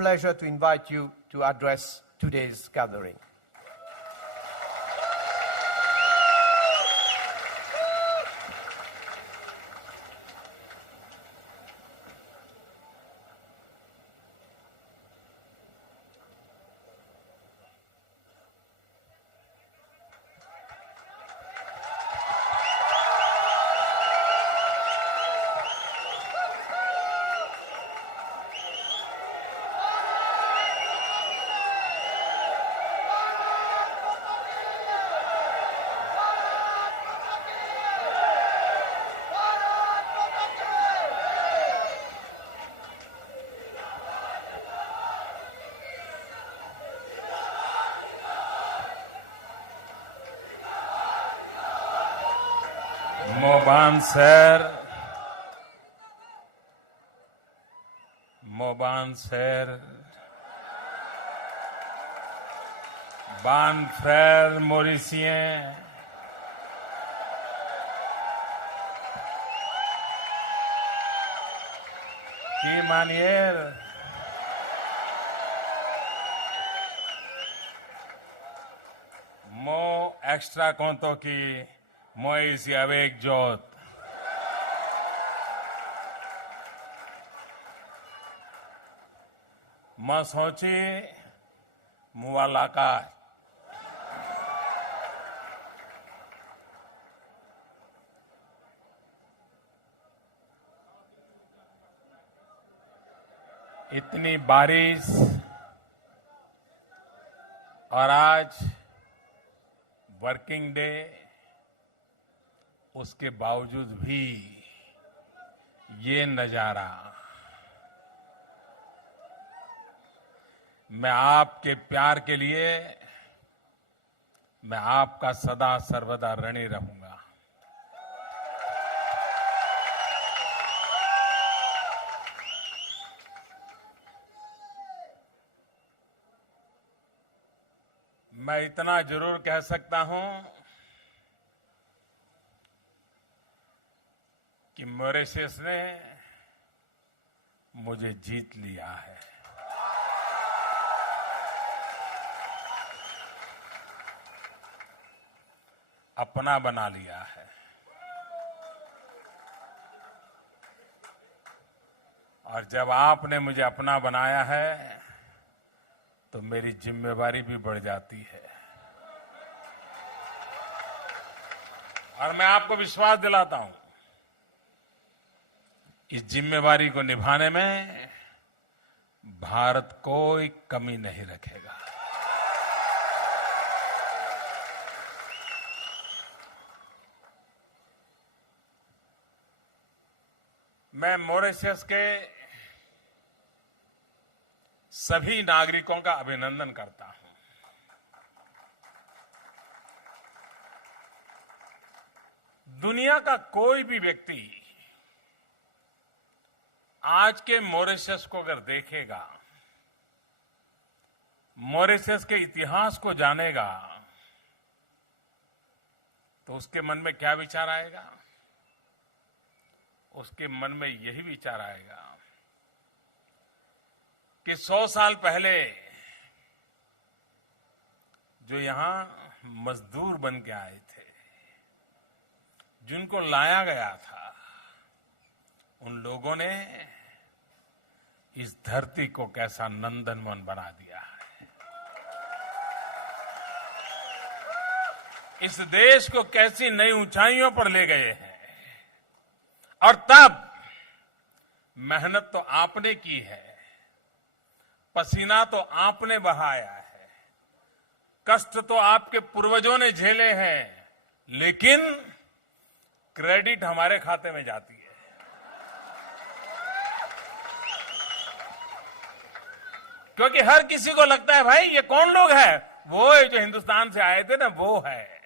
pleasure to invite you to address today's gathering. Mobanser, Ban frères Mauriciens, qui manière mo extra conto qui moi ici avec Jot. मैं सोची मुलाकात इतनी बारिश और आज working day, उसके बावजूद भी ये नजारा मैं आपके प्यार के लिए मैं आपका सदा सर्वदा ऋणी रहूंगा। मैं इतना जरूर कह सकता हूं कि मॉरिशस ने मुझे जीत लिया है। अपना बना लिया है। और जब आपने मुझे अपना बनाया है तो मेरी जिम्मेवारी भी बढ़ जाती है। और मैं आपको विश्वास दिलाता हूं, इस जिम्मेवारी को निभाने में भारत कोई कमी नहीं रखेगा। मैं मॉरिशस के सभी नागरिकों का अभिनंदन करता हूं। दुनिया का कोई भी व्यक्ति आज के मॉरिशस को अगर देखेगा, मॉरिशस के इतिहास को जानेगा, तो उसके मन में क्या विचार आएगा? उसके मन में यही विचार आएगा कि 100 साल पहले जो यहां मजदूर बन के आए थे, जिनको लाया गया था, उन लोगों ने इस धरती को कैसा नंदनवन बना दिया है। इस देश को कैसी नई ऊंचाइयों पर ले गए हैं। और तब मेहनत तो आपने की है, पसीना तो आपने बहाया है, कष्ट तो आपके पूर्वजों ने झेले हैं, लेकिन क्रेडिट हमारे खाते में जाती है। क्योंकि हर किसी को लगता है भाई ये कौन लोग हैं? वो जो हिंदुस्तान से आए थे ना, वो है।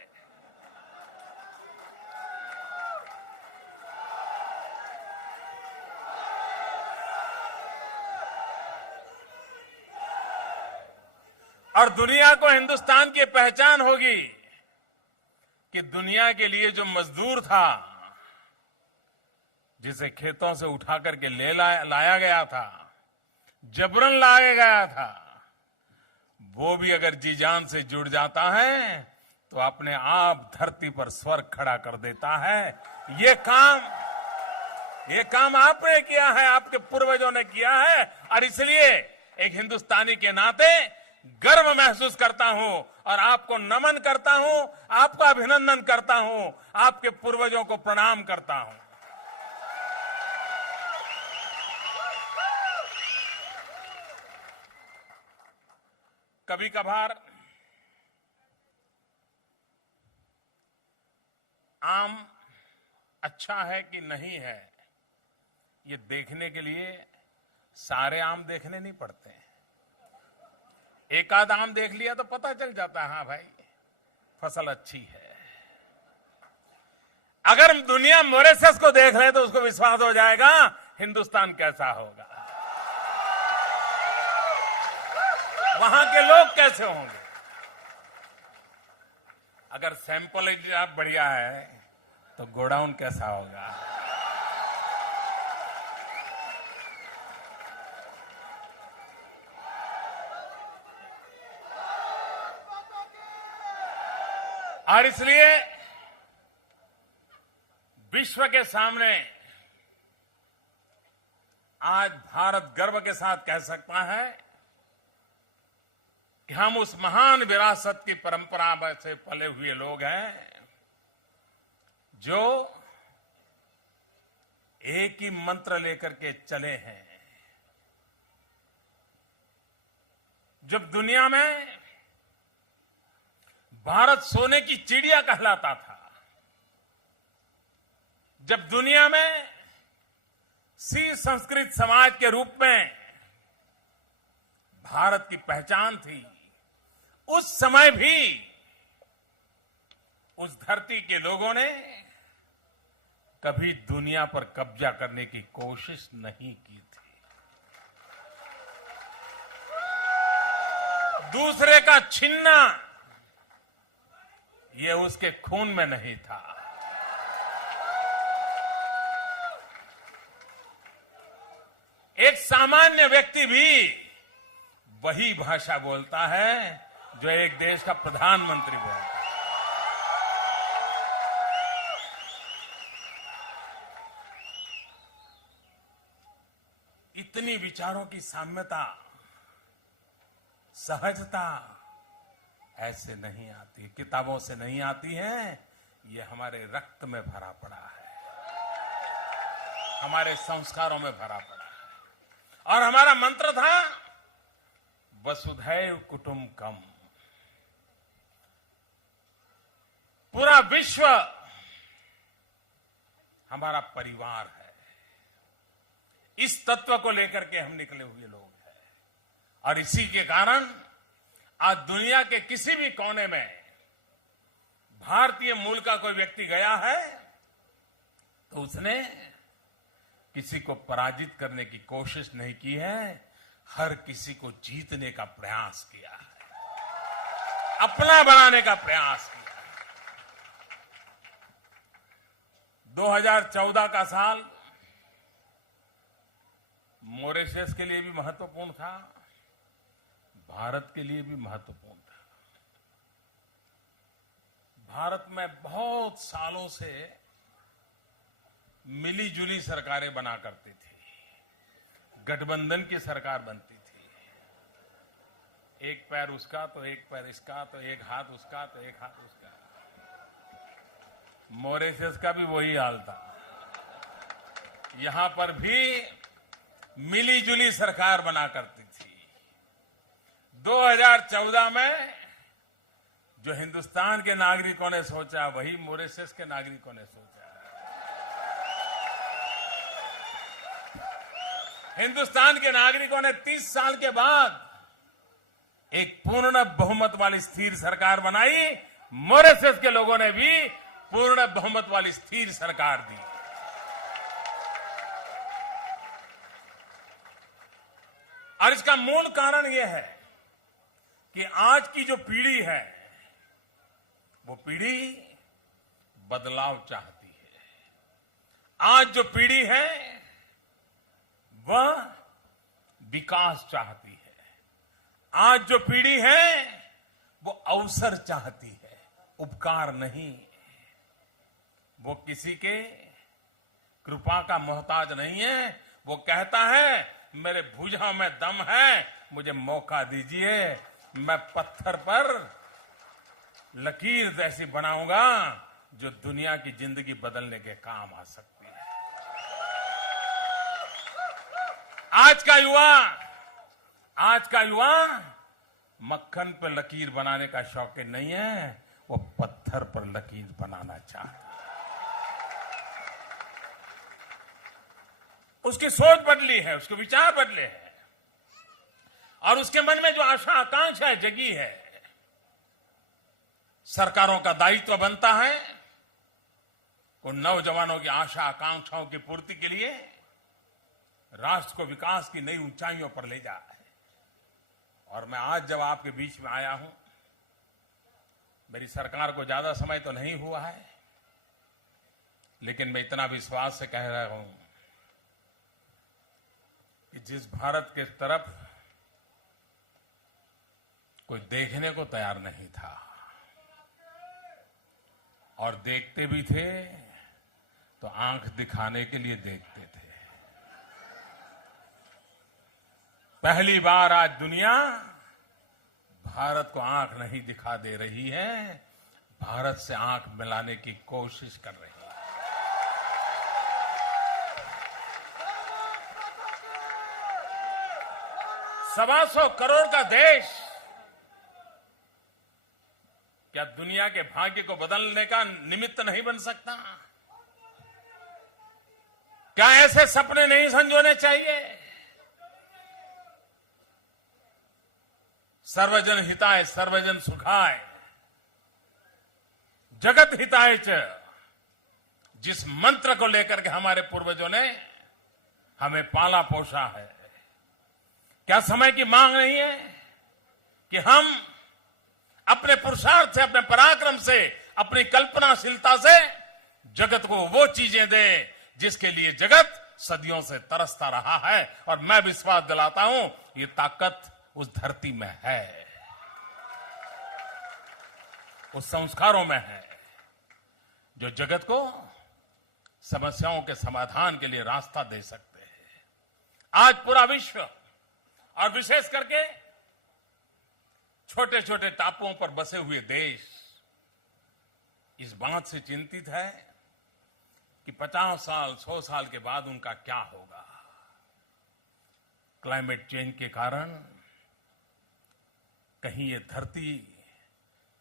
और दुनिया को हिंदुस्तान की पहचान होगी कि दुनिया के लिए जो मजदूर था, जिसे खेतों से उठा करके लाया गया था, जबरन लाया गया था, वो भी अगर जी जान से जुड़ जाता है तो अपने आप धरती पर स्वर्ग खड़ा कर देता है। ये काम आपने किया है, आपके पूर्वजों ने किया है, और इसलिए एक हिंदुस्तानी के नाते गर्व महसूस करता हूं और आपको नमन करता हूं, आपका अभिनंदन करता हूं, आपके पूर्वजों को प्रणाम करता हूं। कभी कभार आम अच्छा है कि नहीं है, ये देखने के लिए सारे आम देखने नहीं पड़ते हैं। एक आध आम देख लिया तो पता चल जाता है, हाँ भाई फसल अच्छी है। अगर दुनिया मॉरिशस को देख ले तो उसको विश्वास हो जाएगा हिंदुस्तान कैसा होगा, वहां के लोग कैसे होंगे। अगर सैंपल बढ़िया है तो गोडाउन कैसा होगा। और इसलिए विश्व के सामने आज भारत गर्व के साथ कह सकता है कि हम उस महान विरासत की परंपरा से पले हुए लोग हैं जो एक ही मंत्र लेकर के चले हैं। जब दुनिया में भारत सोने की चिड़िया कहलाता था, जब दुनिया में सी संस्कृत समाज के रूप में भारत की पहचान थी, उस समय भी उस धरती के लोगों ने कभी दुनिया पर कब्जा करने की कोशिश नहीं की थी। दूसरे का छीनना ये उसके खून में नहीं था। एक सामान्य व्यक्ति भी वही भाषा बोलता है जो एक देश का प्रधानमंत्री बोलता है। इतनी विचारों की साम्यता, सहजता ऐसे नहीं आती, किताबों से नहीं आती है, ये हमारे रक्त में भरा पड़ा है, हमारे संस्कारों में भरा पड़ा है। और हमारा मंत्र था वसुधैव कुटुंबकम। पूरा विश्व हमारा परिवार है। इस तत्व को लेकर के हम निकले हुए लोग हैं और इसी के कारण आज दुनिया के किसी भी कोने में भारतीय मूल का कोई व्यक्ति गया है तो उसने किसी को पराजित करने की कोशिश नहीं की है, हर किसी को जीतने का प्रयास किया है, अपना बनाने का प्रयास किया है। 2014 का साल मॉरिशस के लिए भी महत्वपूर्ण था, भारत के लिए भी महत्वपूर्ण था। भारत में बहुत सालों से मिली जुली सरकारें बना करती थी, गठबंधन की सरकार बनती थी, एक पैर उसका तो एक पैर इसका, तो एक हाथ उसका तो एक हाथ उसका। मॉरिशस का भी वही हाल था। यहां पर भी मिली जुली सरकार बना करती थी। 2014 में जो हिंदुस्तान के नागरिकों ने सोचा वही मॉरिशस के नागरिकों ने सोचा। हिंदुस्तान के नागरिकों ने 30 साल के बाद एक पूर्ण बहुमत वाली स्थिर सरकार बनाई, मॉरिशस के लोगों ने भी पूर्ण बहुमत वाली स्थिर सरकार दी। और इसका मूल कारण यह है कि आज की जो पीढ़ी है वो पीढ़ी बदलाव चाहती है। आज जो पीढ़ी है वह विकास चाहती है। आज जो पीढ़ी है वो अवसर चाहती है, उपकार नहीं। वो किसी के कृपा का मोहताज नहीं है। वो कहता है मेरे भुजा में दम है, मुझे मौका दीजिए, मैं पत्थर पर लकीर जैसी बनाऊंगा जो दुनिया की जिंदगी बदलने के काम आ सकती है। आज का युवा मक्खन पर लकीर बनाने का शौकीन नहीं है, वो पत्थर पर लकीर बनाना चाहता है। उसकी सोच बदली है, उसके विचार बदले हैं और उसके मन में जो आशा आकांक्षा जगी है। सरकारों का दायित्व बनता है उन नौजवानों की आशा आकांक्षाओं की पूर्ति के लिए राष्ट्र को विकास की नई ऊंचाइयों पर ले जाए। और मैं आज जब आपके बीच में आया हूं, मेरी सरकार को ज्यादा समय तो नहीं हुआ है, लेकिन मैं इतना विश्वास से कह रहा हूं कि जिस भारत के तरफ कोई देखने को तैयार नहीं था और देखते भी थे तो आंख दिखाने के लिए देखते थे, पहली बार आज दुनिया भारत को आंख नहीं दिखा दे रही है, भारत से आंख मिलाने की कोशिश कर रही है। 125 करोड़ का देश क्या दुनिया के भाग्य को बदलने का निमित्त नहीं बन सकता? क्या ऐसे सपने नहीं संजोने चाहिए? सर्वजन हिताय सर्वजन सुखाय जगत हिताय च, जिस मंत्र को लेकर के हमारे पूर्वजों ने हमें पाला पोषा है, क्या समय की मांग नहीं है कि हम अपने पुरुषार्थ से, अपने पराक्रम से, अपनी कल्पनाशीलता से जगत को वो चीजें दें जिसके लिए जगत सदियों से तरसता रहा है? और मैं विश्वास दिलाता हूं ये ताकत उस धरती में है, उस संस्कारों में है जो जगत को समस्याओं के समाधान के लिए रास्ता दे सकते हैं। आज पूरा विश्व और विशेष करके छोटे छोटे टापुओं पर बसे हुए देश इस बात से चिंतित है कि 50 साल 100 साल के बाद उनका क्या होगा। क्लाइमेट चेंज के कारण कहीं ये धरती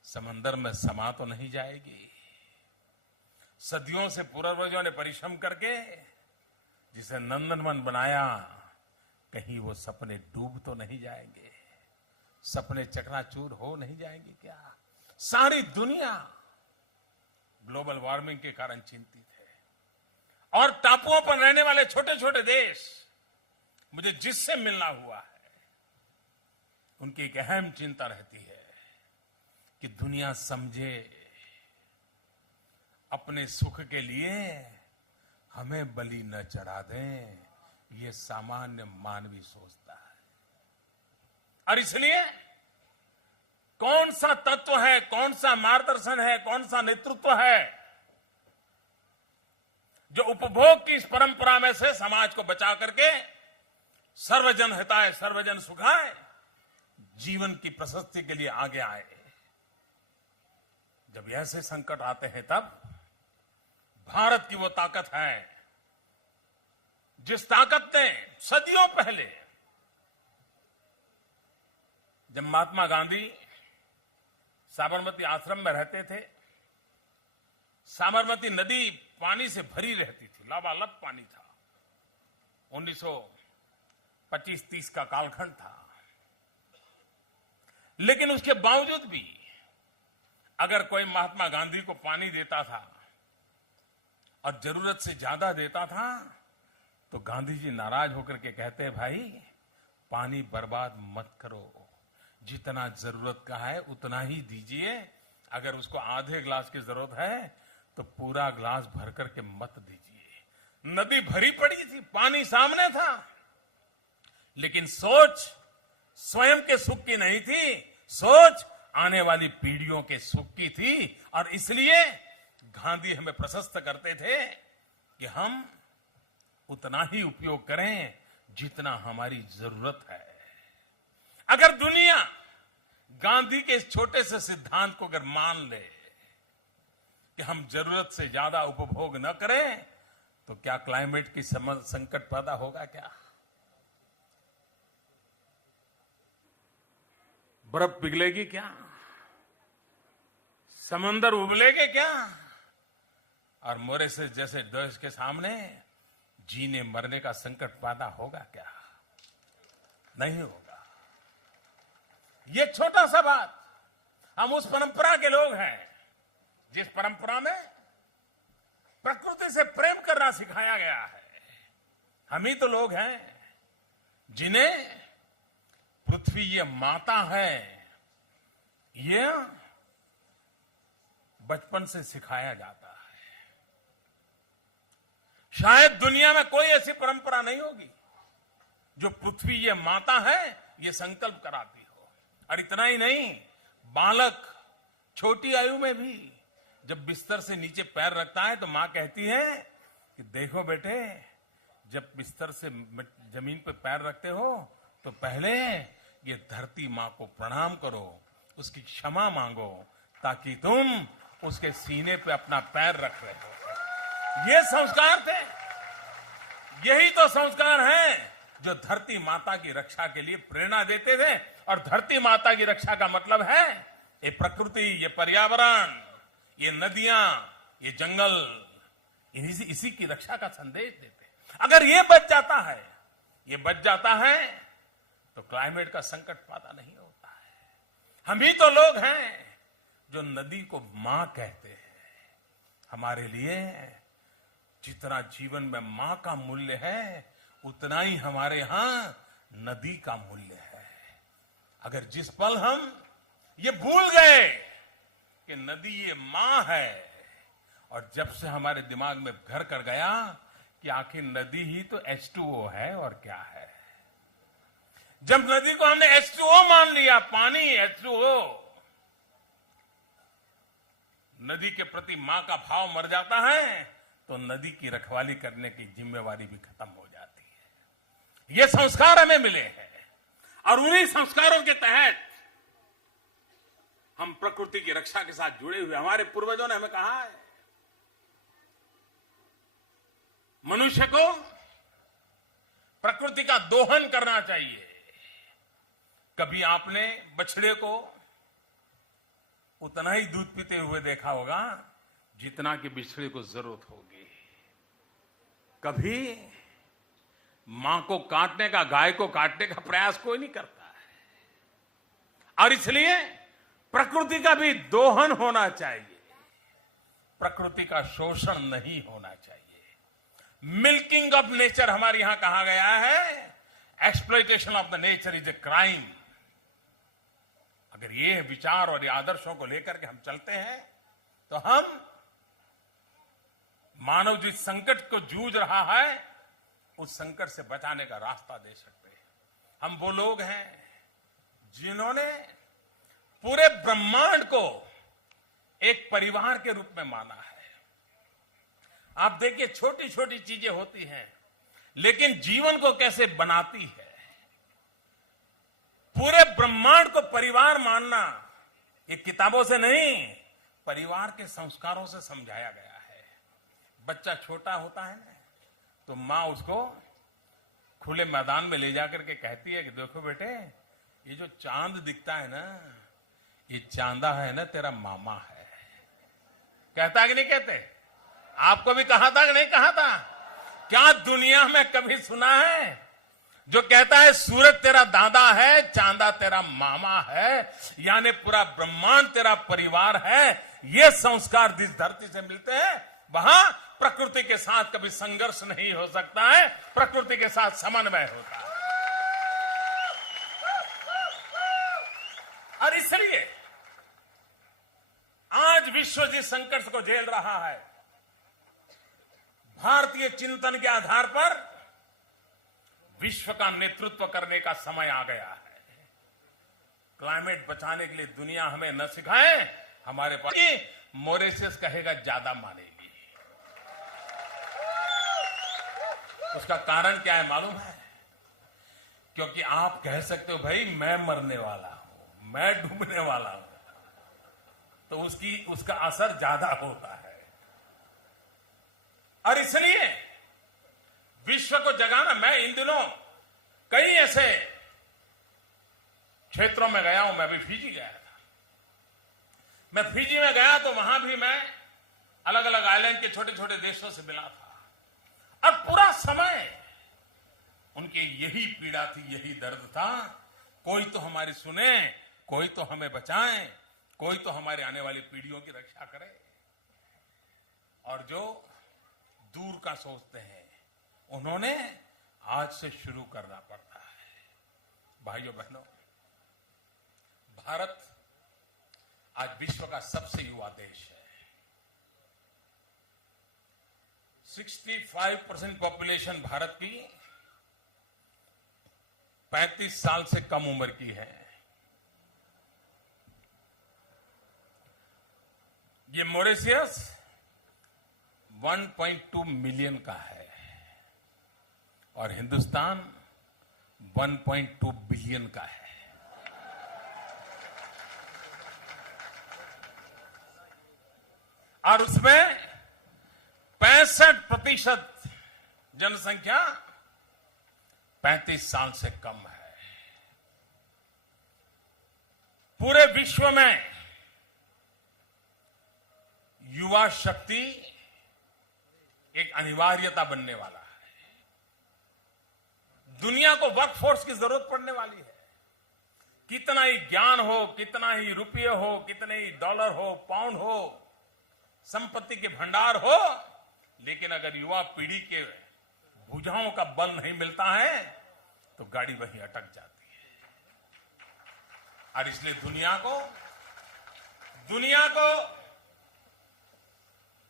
समंदर में समा तो नहीं जाएगी? सदियों से पूर्वजों ने परिश्रम करके जिसे नंदनवन बनाया, कहीं वो सपने डूब तो नहीं जाएंगे? सपने चकनाचूर हो नहीं जाएंगे क्या? सारी दुनिया ग्लोबल वार्मिंग के कारण चिंतित है और टापुओं पर रहने वाले छोटे छोटे देश, मुझे जिससे मिलना हुआ है, उनकी एक अहम चिंता रहती है कि दुनिया समझे अपने सुख के लिए हमें बलि न चढ़ा दें। ये सामान्य मानवीय सोचता है और इसलिए कौन सा तत्व है, कौन सा मार्गदर्शन है, कौन सा नेतृत्व है जो उपभोग की इस परंपरा में से समाज को बचा करके सर्वजन हिताय सर्वजन सुखाय जीवन की प्रशस्ति के लिए आगे आए? जब ऐसे संकट आते हैं तब भारत की वो ताकत है जिस ताकत ने सदियों पहले, जब महात्मा गांधी साबरमती आश्रम में रहते थे, साबरमती नदी पानी से भरी रहती थी, लबालब पानी था। 1925-30 का कालखंड था, लेकिन उसके बावजूद भी अगर कोई महात्मा गांधी को पानी देता था और जरूरत से ज्यादा देता था तो गांधी जी नाराज होकर के कहते हैं, भाई पानी बर्बाद मत करो, जितना जरूरत का है उतना ही दीजिए। अगर उसको आधे गिलास की जरूरत है तो पूरा गिलास भर करके मत दीजिए। नदी भरी पड़ी थी, पानी सामने था, लेकिन सोच स्वयं के सुख की नहीं थी, सोच आने वाली पीढ़ियों के सुख की थी। और इसलिए गांधी हमें प्रशस्त करते थे कि हम उतना ही उपयोग करें जितना हमारी जरूरत है। अगर दुनिया गांधी के इस छोटे से सिद्धांत को अगर मान ले कि हम जरूरत से ज्यादा उपभोग न करें, तो क्या क्लाइमेट की संकट पैदा होगा? क्या बर्फ पिघलेगी? क्या समंदर उबलेगे? क्या और मॉरिशस जैसे देश के सामने जीने मरने का संकट पैदा होगा? क्या नहीं होगा। ये छोटा सा बात, हम उस परंपरा के लोग हैं जिस परंपरा में प्रकृति से प्रेम करना सिखाया गया है। हम ही तो लोग हैं जिन्हें पृथ्वी ये माता है, ये बचपन से सिखाया जाता है। शायद दुनिया में कोई ऐसी परंपरा नहीं होगी जो पृथ्वी ये माता है ये संकल्प कराती हो। और इतना ही नहीं, बालक छोटी आयु में भी जब बिस्तर से नीचे पैर रखता है तो मां कहती है कि देखो बेटे, जब बिस्तर से जमीन पे पैर रखते हो तो पहले ये धरती मां को प्रणाम करो, उसकी क्षमा मांगो, ताकि तुम उसके सीने पे अपना पैर रख रहे हो। ये संस्कार थे, यही तो संस्कार हैं जो धरती माता की रक्षा के लिए प्रेरणा देते थे। और धरती माता की रक्षा का मतलब है ये प्रकृति, ये पर्यावरण, ये नदियां, ये जंगल, इसी की रक्षा का संदेश देते। अगर ये बच जाता है तो क्लाइमेट का संकट पैदा नहीं होता है। हम ही तो लोग हैं जो नदी को मां कहते हैं। हमारे लिए जितना जीवन में मां का मूल्य है, उतना ही हमारे यहां नदी का मूल्य है। अगर जिस पल हम ये भूल गए कि नदी ये मां है, और जब से हमारे दिमाग में घर कर गया कि आखिर नदी ही तो H2O है और क्या है, जब नदी को हमने H2O मान लिया, पानी H2O, नदी के प्रति मां का भाव मर जाता है तो नदी की रखवाली करने की जिम्मेवारी भी खत्म हो जाती है। ये संस्कार हमें मिले हैं और उन्हीं संस्कारों के तहत हम प्रकृति की रक्षा के साथ जुड़े हुए। हमारे पूर्वजों ने हमें कहा है, मनुष्य को प्रकृति का दोहन करना चाहिए। कभी आपने बछड़े को उतना ही दूध पीते हुए देखा होगा जितना कि बिछड़े को जरूरत होगी। कभी मां को काटने का, गाय को काटने का प्रयास कोई नहीं करता है। और इसलिए प्रकृति का भी दोहन होना चाहिए, प्रकृति का शोषण नहीं होना चाहिए। मिल्किंग ऑफ नेचर हमारे यहां कहा गया है, exploitation of the nature is a crime. अगर ये विचार और ये आदर्शों को लेकर के हम चलते हैं तो हम मानव जिस संकट को जूझ रहा है उस संकट से बचाने का रास्ता दे सकते हैं। हम वो लोग हैं जिन्होंने पूरे ब्रह्मांड को एक परिवार के रूप में माना है। आप देखिए, छोटी छोटी चीजें होती हैं लेकिन जीवन को कैसे बनाती है। पूरे ब्रह्मांड को परिवार मानना ये किताबों से नहीं, परिवार के संस्कारों से समझाया गया है। बच्चा छोटा होता है ना, तो मां उसको खुले मैदान में ले जाकर के कहती है कि देखो बेटे, ये जो चांद दिखता है ना, ये चांदा है ना, तेरा मामा है। कहता है कि नहीं कहते? आपको भी कहा था कि नहीं कहा था? क्या दुनिया में कभी सुना है जो कहता है सूरज तेरा दादा है, चांदा तेरा मामा है, यानी पूरा ब्रह्मांड तेरा परिवार है। ये संस्कार जिस धरती से मिलते हैं वहां प्रकृति के साथ कभी संघर्ष नहीं हो सकता है, प्रकृति के साथ समन्वय होता है। और इसलिए आज विश्व जिस संकट को झेल रहा है, भारतीय चिंतन के आधार पर विश्व का नेतृत्व करने का समय आ गया है। क्लाइमेट बचाने के लिए दुनिया हमें न सिखाए, हमारे पास मॉरिशस कहेगा ज्यादा मानेगी। उसका कारण क्या है मालूम है? क्योंकि आप कह सकते हो भाई मैं मरने वाला हूं, मैं डूबने वाला हूं, तो उसका असर ज्यादा होता है। और इसलिए विश्व को जगाना, मैं इन दिनों कई ऐसे क्षेत्रों में गया हूं। मैं भी फिजी गया था। मैं फिजी में गया तो वहां भी मैं अलग अलग आइलैंड के छोटे छोटे देशों से मिला था, और पूरा समय उनकी यही पीड़ा थी, यही दर्द था, कोई तो हमारी सुने, कोई तो हमें बचाए, कोई तो हमारे आने वाली पीढ़ियों की रक्षा करे। और जो दूर का सोचते हैं उन्होंने आज से शुरू करना पड़ता है। भाइयों बहनों, भारत आज विश्व का सबसे युवा देश है। 65% पॉपुलेशन भारत की 35 साल से कम उम्र की है। ये मॉरिशस 1.2 मिलियन का है और हिंदुस्तान 1.2 बिलियन का है। और उसमें 65% जनसंख्या 35 साल से कम है। पूरे विश्व में युवा शक्ति एक अनिवार्यता बनने वाला है। दुनिया को वर्कफोर्स की जरूरत पड़ने वाली है। कितना ही ज्ञान हो, कितना ही रुपये हो, कितने ही डॉलर हो, पाउंड हो, संपत्ति के भंडार हो, लेकिन अगर युवा पीढ़ी के भुजाओं का बल नहीं मिलता है तो गाड़ी वहीं अटक जाती है। और इसलिए दुनिया को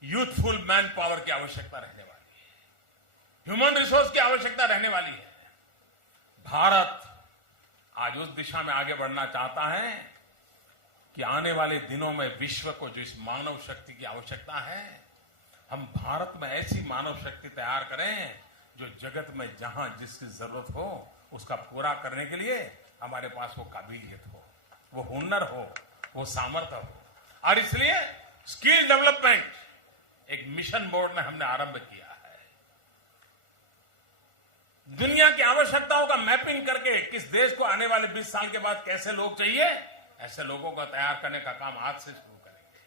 यूथफुल मैन पावर की आवश्यकता रहने वाली है, ह्यूमन रिसोर्स की आवश्यकता रहने वाली है। भारत आज उस दिशा में आगे बढ़ना चाहता है कि आने वाले दिनों में विश्व को जो इस मानव शक्ति की आवश्यकता है, हम भारत में ऐसी मानव शक्ति तैयार करें जो जगत में जहां जिसकी जरूरत हो उसका पूरा करने के लिए हमारे पास वो काबिलियत हो, वो हुनर हो, वो सामर्थ्य हो। और इसलिए स्किल डेवलपमेंट एक मिशन मोड में हमने आरंभ किया है। दुनिया की आवश्यकताओं का मैपिंग करके किस देश को आने वाले 20 साल के बाद कैसे लोग चाहिए, ऐसे लोगों को तैयार करने का काम आज से शुरू करेंगे।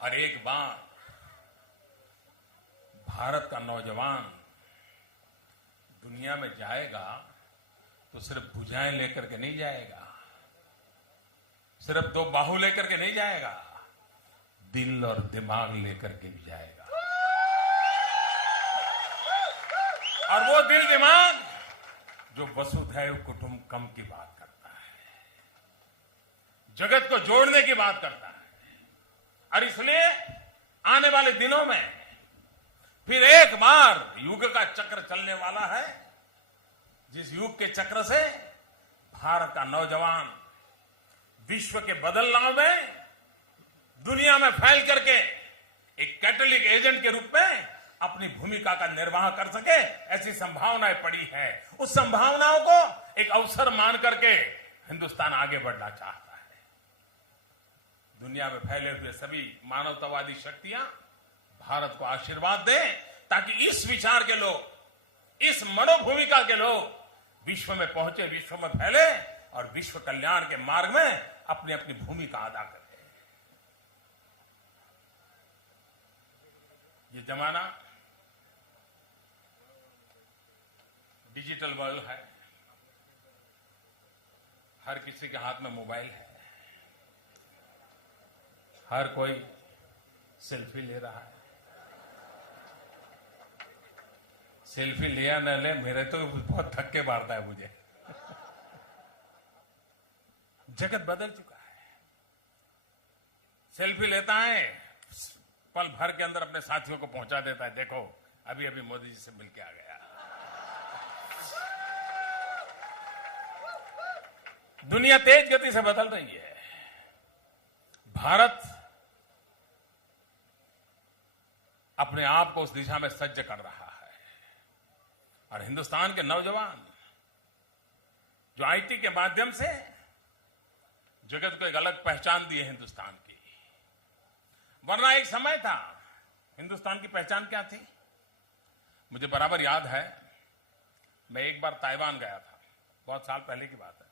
और एक बार भारत का नौजवान दुनिया में जाएगा तो सिर्फ भुजाएं लेकर के नहीं जाएगा, सिर्फ 2 बाहु लेकर के नहीं जाएगा, दिल और दिमाग लेकर के भी जाएगा। और वो दिल दिमाग जो वसुधैव कुटुंबकम की बात करता है, जगत को जोड़ने की बात करता है। और इसलिए आने वाले दिनों में फिर एक बार युग का चक्र चलने वाला है, जिस युग के चक्र से भारत का नौजवान विश्व के बदलाव में दुनिया में फैल करके एक कैटलिक एजेंट के रूप में अपनी भूमिका का निर्वाह कर सके, ऐसी संभावनाएं पड़ी है। उस संभावनाओं को एक अवसर मान करके हिंदुस्तान आगे बढ़ना चाहता है। दुनिया में फैले हुए सभी मानवतावादी शक्तियां भारत को आशीर्वाद दें, ताकि इस विचार के लोग, इस मनोभूमिका के लोग विश्व में पहुंचे, विश्व में फैले और विश्व कल्याण के मार्ग में अपनी अपनी भूमिका अदा करें। ये जमाना डिजिटल वर्ल्ड है, हर किसी के हाथ में मोबाइल है, हर कोई सेल्फी ले रहा है। सेल्फी लिया न ले, मेरे तो बहुत थक्के मारता है मुझे। जगत बदल चुका है। सेल्फी लेता है, पल भर के अंदर अपने साथियों को पहुंचा देता है, देखो अभी अभी मोदी जी से मिलके आ गया। दुनिया तेज गति से बदल रही है। भारत अपने आप को उस दिशा में सज्ज कर रहा है और हिंदुस्तान के नौजवान जो आईटी के माध्यम से जगत को एक अलग पहचान दी है हिंदुस्तान की। वरना एक समय था, हिंदुस्तान की पहचान क्या थी? मुझे बराबर याद है, मैं एक बार ताइवान गया था, बहुत साल पहले की बात है।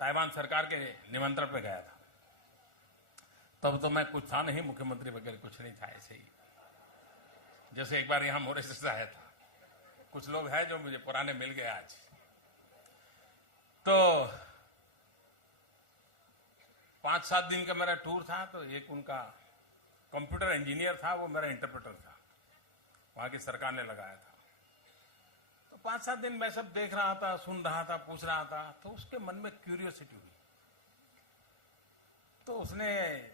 ताइवान सरकार के निमंत्रण पे गया था। तब तो मैं कुछ था नहीं, मुख्यमंत्री वगैरह कुछ नहीं था, ऐसे ही जैसे एक बार यहां मॉरिशस आया था। कुछ लोग हैं जो मुझे पुराने मिल गए आज। तो 5-7 दिन का मेरा टूर था। तो एक उनका कंप्यूटर इंजीनियर था, वो मेरा इंटरप्रेटर था, वहां की सरकार ने लगाया था। तो 5-7 दिन मैं सब देख रहा था, सुन रहा था, पूछ रहा था। तो उसके मन में क्यूरियोसिटी हुई। तो उसने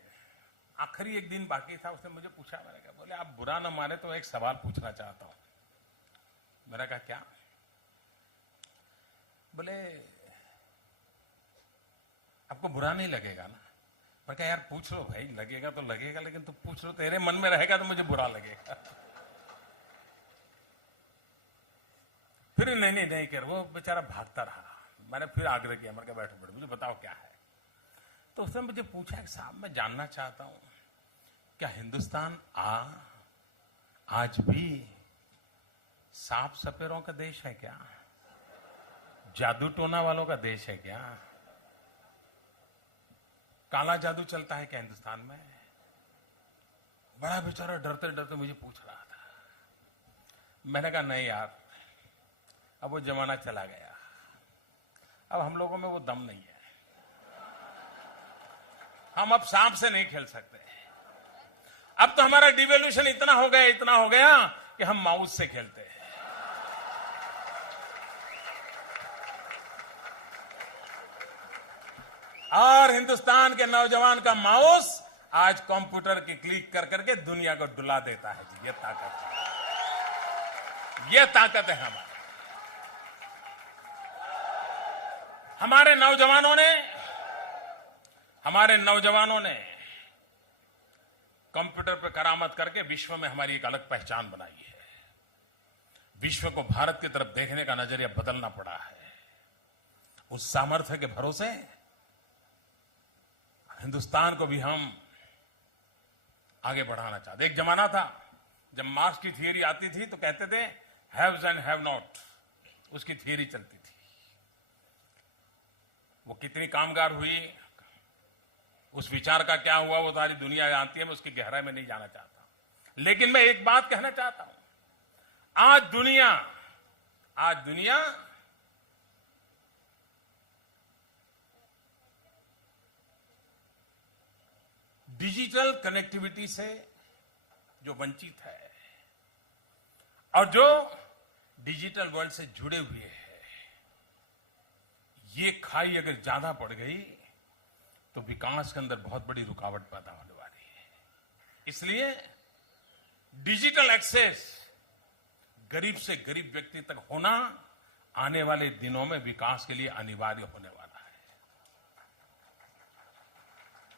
आखिरी एक दिन बाकी था, उसने मुझे पूछा, मैंने कहा, बोले आप बुरा ना माने तो एक सवाल पूछना चाहता हूं। मैंने कहा क्या? बोले आपको बुरा नहीं लगेगा ना? मैं कहा यार पूछ लो भाई, लगेगा तो लगेगा, लेकिन तू पूछ लो, तेरे मन में रहेगा तो मुझे बुरा लगेगा। फिर नहीं कर, वो बेचारा भागता रहा। मैंने फिर आग्रह किया, मैंने कहा बैठो, मुझे बताओ क्या है। तो उसने मुझे पूछा कि साहब मैं जानना चाहता हूं, क्या हिंदुस्तान आज भी सांप सपेरों का देश है क्या? जादू टोना वालों का देश है क्या? काला जादू चलता है क्या हिंदुस्तान में? बड़ा बेचारा डरते डरते मुझे पूछ रहा था। मैंने कहा नहीं यार, अब वो जमाना चला गया, अब हम लोगों में वो दम नहीं है। हम अब सांप से नहीं खेल सकते। अब तो हमारा डिवोल्यूशन इतना हो गया कि हम माउस से खेलते हैं। और हिंदुस्तान के नौजवान का माउस आज कंप्यूटर की क्लिक कर करके दुनिया को डुला देता है जी। ये ताकत है, ये ताकत है हमारी। हमारे नौजवानों ने कंप्यूटर पर करामत करके विश्व में हमारी एक अलग पहचान बनाई है। विश्व को भारत की तरफ देखने का नजरिया बदलना पड़ा है। उस सामर्थ्य के भरोसे हिंदुस्तान को भी हम आगे बढ़ाना चाहते। एक जमाना था जब मार्क्स की थियरी आती थी तो कहते थे हैव्स एंड हैव नॉट, उसकी थियरी चलती थी। वो कितनी कामगार हुई, उस विचार का क्या हुआ, वो सारी दुनिया जानती है। मैं उसकी गहराई में नहीं जाना चाहता, लेकिन मैं एक बात कहना चाहता हूं। आज दुनिया डिजिटल कनेक्टिविटी से जो वंचित है और जो डिजिटल वर्ल्ड से जुड़े हुए हैं, ये खाई अगर ज्यादा पड़ गई तो विकास के अंदर बहुत बड़ी रुकावट पैदा होने वाली है। इसलिए डिजिटल एक्सेस गरीब से गरीब व्यक्ति तक होना आने वाले दिनों में विकास के लिए अनिवार्य होने वाला है।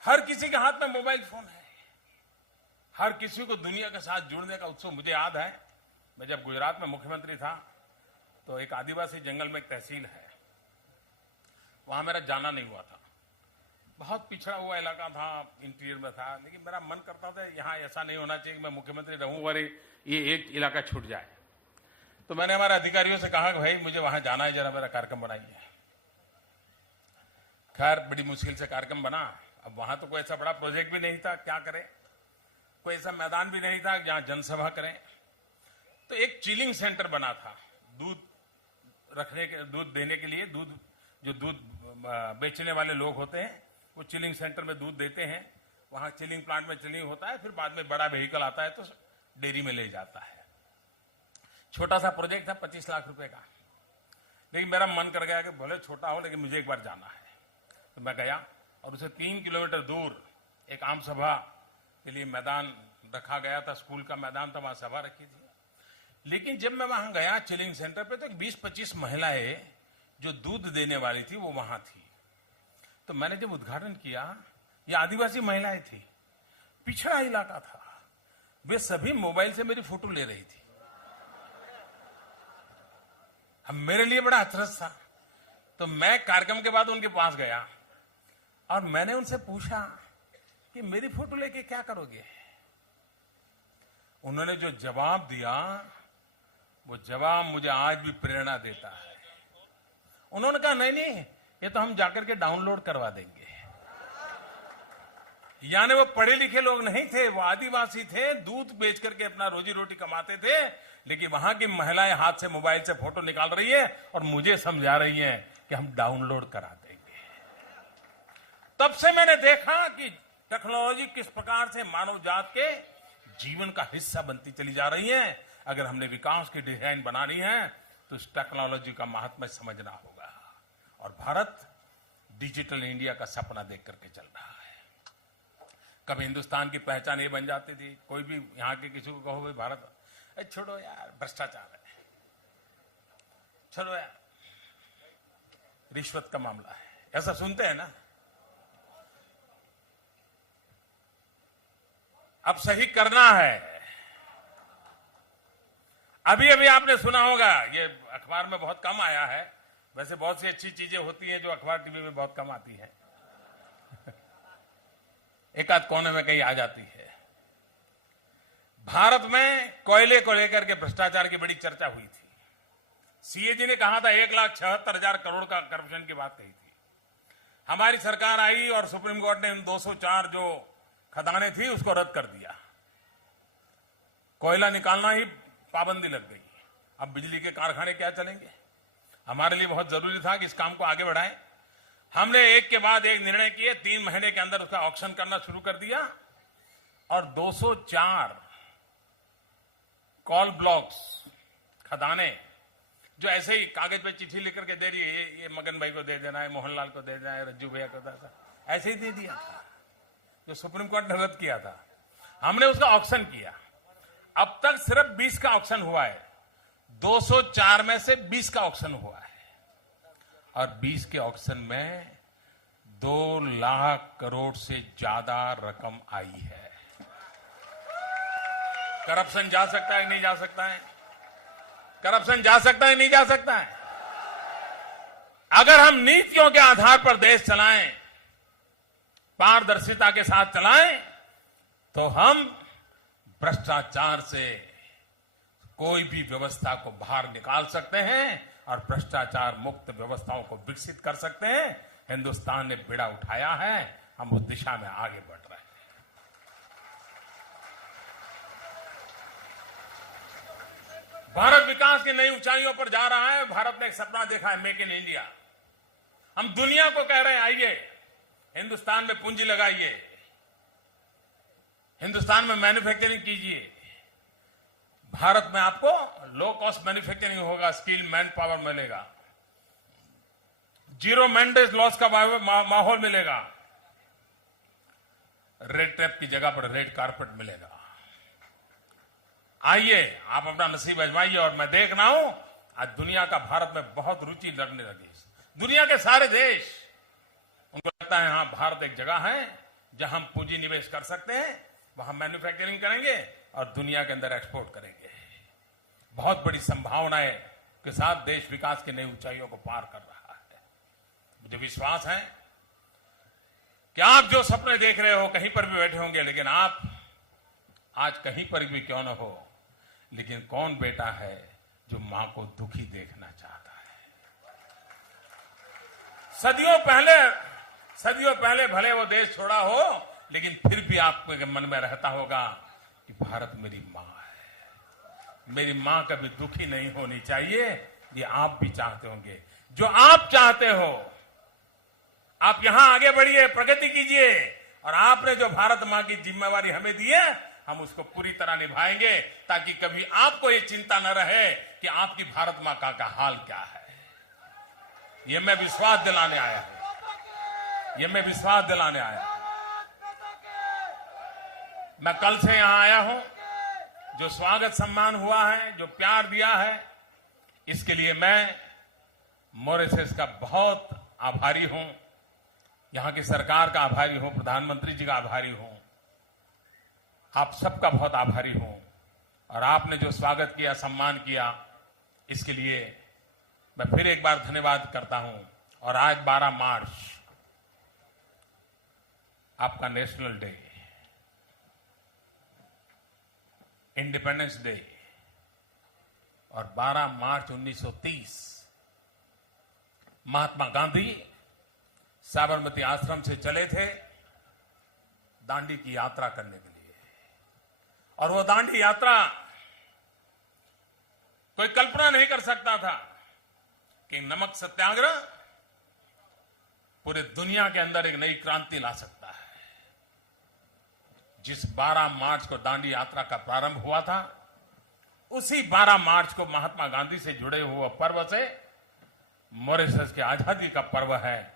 हर किसी के हाथ में मोबाइल फोन है, हर किसी को दुनिया के साथ जुड़ने का उत्सव। मुझे याद है, मैं जब गुजरात में मुख्यमंत्री था तो एक आदिवासी जंगल में एक तहसील है, वहां मेरा जाना नहीं हुआ था। बहुत पिछड़ा हुआ इलाका था, इंटीरियर में था, लेकिन मेरा मन करता था यहां ऐसा नहीं होना चाहिए कि मैं मुख्यमंत्री रहूं और ये एक इलाका छूट जाए। तो मैंने हमारे अधिकारियों से कहा कि भाई मुझे वहां जाना है, जरा मेरा कार्यक्रम बनाइए। खैर बड़ी मुश्किल से कार्यक्रम बना। अब वहां तो कोई ऐसा बड़ा प्रोजेक्ट भी नहीं था, क्या करें, कोई ऐसा मैदान भी नहीं था जहां जनसभा करें। तो एक चिलिंग सेंटर बना था, दूध देने के लिए। जो दूध बेचने वाले लोग होते हैं वो चिलिंग सेंटर में दूध देते हैं, वहां चिलिंग प्लांट में चिलिंग होता है, फिर बाद में बड़ा व्हीकल आता है तो डेयरी में ले जाता है। छोटा सा प्रोजेक्ट था, 25 लाख रुपए का। लेकिन मेरा मन कर गया कि भले छोटा हो लेकिन मुझे एक बार जाना है। तो मैं गया और उसे 3 किलोमीटर दूर एक आम सभा के लिए मैदान रखा गया था, स्कूल का मैदान था, वहां सभा रखी थी। लेकिन जब मैं वहां गया चिलिंग सेंटर पे तो 20-25 महिलाएं जो दूध देने वाली थी वो वहां थी। तो मैंने जब उद्घाटन किया, ये आदिवासी महिलाएं थी, पिछड़ा इलाका था, वे सभी मोबाइल से मेरी फोटो ले रही थी। अब मेरे लिए बड़ा अचरज था। तो मैं कार्यक्रम के बाद उनके पास गया और मैंने उनसे पूछा कि मेरी फोटो लेके क्या करोगे। उन्होंने जो जवाब दिया वो जवाब मुझे आज भी प्रेरणा देता है। उन्होंने कहा नहीं, ये तो हम जाकर के डाउनलोड करवा देंगे। यानी वो पढ़े लिखे लोग नहीं थे, वो आदिवासी थे, दूध बेच करके अपना रोजी रोटी कमाते थे, लेकिन वहां की महिलाएं हाथ से मोबाइल से फोटो निकाल रही है और मुझे समझा रही हैं कि हम डाउनलोड करा देंगे। तब से मैंने देखा कि टेक्नोलॉजी किस प्रकार से मानव जात के जीवन का हिस्सा बनती चली जा रही है। अगर हमने विकास की डिजाइन बनानी है तो इस टेक्नोलॉजी का महात्म्य समझना होगा। और भारत डिजिटल इंडिया का सपना देख करके चल रहा है। कभी हिंदुस्तान की पहचान ये बन जाती थी, कोई भी यहां के किसी को कहो भाई भारत, छोड़ो यार भ्रष्टाचार है, चलो यार रिश्वत का मामला है, ऐसा सुनते हैं ना। अब सही करना है। अभी अभी आपने सुना होगा, ये अखबार में बहुत कम आया है, वैसे बहुत सी अच्छी चीजें होती हैं जो अखबार टीवी में बहुत कम आती है एक आध कोने में कहीं आ जाती है। भारत में कोयले को लेकर के भ्रष्टाचार की बड़ी चर्चा हुई थी। सीएजी ने कहा था 1,76,000 करोड़ का करप्शन की बात कही थी। हमारी सरकार आई और सुप्रीम कोर्ट ने उन 204 जो खदानें थी उसको रद्द कर दिया। कोयला निकालना ही पाबंदी लग गई। अब बिजली के कारखाने क्या चलेंगे। हमारे लिए बहुत जरूरी था कि इस काम को आगे बढ़ाएं। हमने एक के बाद एक निर्णय किए, 3 महीने के अंदर उसका ऑक्शन करना शुरू कर दिया और 204 कॉल ब्लॉक्स, खदाने जो ऐसे ही कागज पे चिट्ठी लेकर के दे रही है, ये मगन भाई को दे देना है, मोहनलाल को दे देना है, रज्जू भैया को दे देना, ऐसे ही दे दिया था, जो सुप्रीम कोर्ट ने रद्द किया था। हमने उसका ऑक्शन किया। अब तक सिर्फ 20 का ऑक्शन हुआ है। 204 में से 20 का ऑक्शन हुआ है और 20 के ऑक्शन में 2 लाख करोड़ से ज्यादा रकम आई है। करप्शन जा सकता है नहीं जा सकता है? करप्शन जा सकता है नहीं जा सकता है? अगर हम नीतियों के आधार पर देश चलाएं, पारदर्शिता के साथ चलाएं, तो हम भ्रष्टाचार से कोई भी व्यवस्था को बाहर निकाल सकते हैं और भ्रष्टाचार मुक्त व्यवस्थाओं को विकसित कर सकते हैं। हिंदुस्तान ने बेड़ा उठाया है, हम उस दिशा में आगे बढ़ रहे हैं। भारत विकास की नई ऊंचाइयों पर जा रहा है। भारत ने एक सपना देखा है, मेक इन इंडिया। हम दुनिया को कह रहे हैं आइए हिंदुस्तान में पूंजी लगाइए, हिंदुस्तान में मैन्युफैक्चरिंग कीजिए। भारत में आपको लो कॉस्ट मैन्युफैक्चरिंग होगा, स्किल मैन पावर मिलेगा, जीरो मेंटेनेंस लॉस का माहौल मिलेगा, रेड टेप की जगह पर रेड कारपेट मिलेगा। आइए आप अपना नसीब आजमाइए। और मैं देख रहा हूं आज दुनिया का भारत में बहुत रुचि लगने लगी। दुनिया के सारे देश, उनको लगता है हाँ भारत एक जगह है जहां हम पूंजी निवेश कर सकते हैं, वहां मैन्युफैक्चरिंग करेंगे और दुनिया के अंदर एक्सपोर्ट करेंगे। बहुत बड़ी संभावनाएं के साथ देश विकास की नई ऊंचाइयों को पार कर रहा है। मुझे विश्वास है कि आप जो सपने देख रहे हो कहीं पर भी बैठे होंगे, लेकिन आप आज कहीं पर भी क्यों न हो, लेकिन कौन बेटा है जो मां को दुखी देखना चाहता है। सदियों पहले भले वो देश छोड़ा हो, लेकिन फिर भी आपके मन में रहता होगा कि भारत मेरी मां है, मेरी मां कभी दुखी नहीं होनी चाहिए। ये आप भी चाहते होंगे। जो आप चाहते हो, आप यहां आगे बढ़िए, प्रगति कीजिए और आपने जो भारत मां की जिम्मेवारी हमें दी है, हम उसको पूरी तरह निभाएंगे ताकि कभी आपको ये चिंता न रहे कि आपकी भारत मां का हाल क्या है। ये मैं विश्वास दिलाने आया हूं। ये मैं विश्वास दिलाने आया हूं। मैं कल से यहां आया हूं। जो स्वागत सम्मान हुआ है, जो प्यार दिया है, इसके लिए मैं मॉरिशस का बहुत आभारी हूं, यहां की सरकार का आभारी हूं, प्रधानमंत्री जी का आभारी हूं, आप सबका बहुत आभारी हूं। और आपने जो स्वागत किया, सम्मान किया, इसके लिए मैं फिर एक बार धन्यवाद करता हूं। और आज 12 मार्च आपका नेशनल डे, इंडिपेंडेंस डे, और 12 मार्च 1930 महात्मा गांधी साबरमती आश्रम से चले थे दांडी की यात्रा करने के लिए। और वो दांडी यात्रा कोई कल्पना नहीं कर सकता था कि नमक सत्याग्रह पूरे दुनिया के अंदर एक नई क्रांति ला सकता है। जिस 12 मार्च को दांडी यात्रा का प्रारंभ हुआ था, उसी 12 मार्च को महात्मा गांधी से जुड़े हुए पर्व से मॉरिशस की आजादी का पर्व है